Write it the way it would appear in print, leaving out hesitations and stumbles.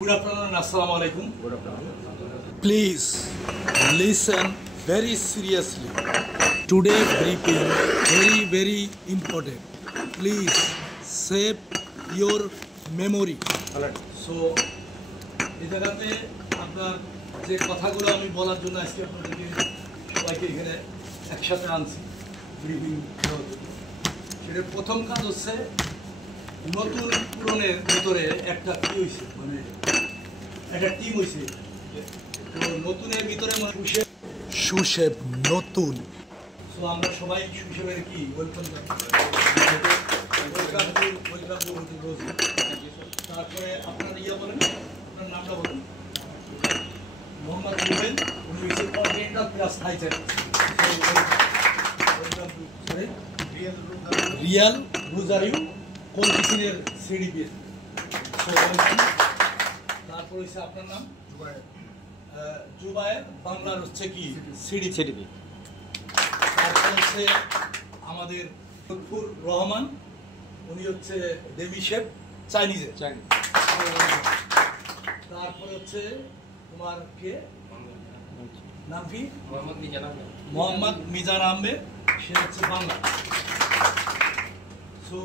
Good afternoon, assalamu alaikum. Good afternoon. Please listen very seriously. Today's briefing very important. Please save your memory. Alright. So, এই জায়গাতে আপনার যে কথাগুলো আমি বলার জন্য আজকে আপনাদেরকে সবাইকে এখানে একসাথে আনছি ব্রিফিং দেওয়ার জন্য। সেটার প্রথম কাজ হচ্ছে নতুন পুরনের ভিতরে একটা কি হয়েছে মানে একটা টিম হয়েছে তো নতুনের ভিতরে সুশেপ নতুন সো আমরা সবাই সুশেপের কি ওয়েলকাম তারপরে আপনার ইয়া বলেন আপনার নামটা বলেন মোহাম্মদ রুবেল উনি হচ্ছে কোঅর্ডিনেটর প্লাস থাইচার রিয়াল রোজারিও কোলকিসিনের সিডিপি তারপর হচ্ছে আপনার নাম জুবায়ের বাংলার হচ্ছে কি সিডিপি তারপর হচ্ছে আমাদের লুৎফুর রহমান উনি হচ্ছে ডেমিশেফ চাইনিজের তারপরে হচ্ছে তোমার কে নাম কি মোহাম্মদ মিজান আহমেদ সে হচ্ছে বাংলা সো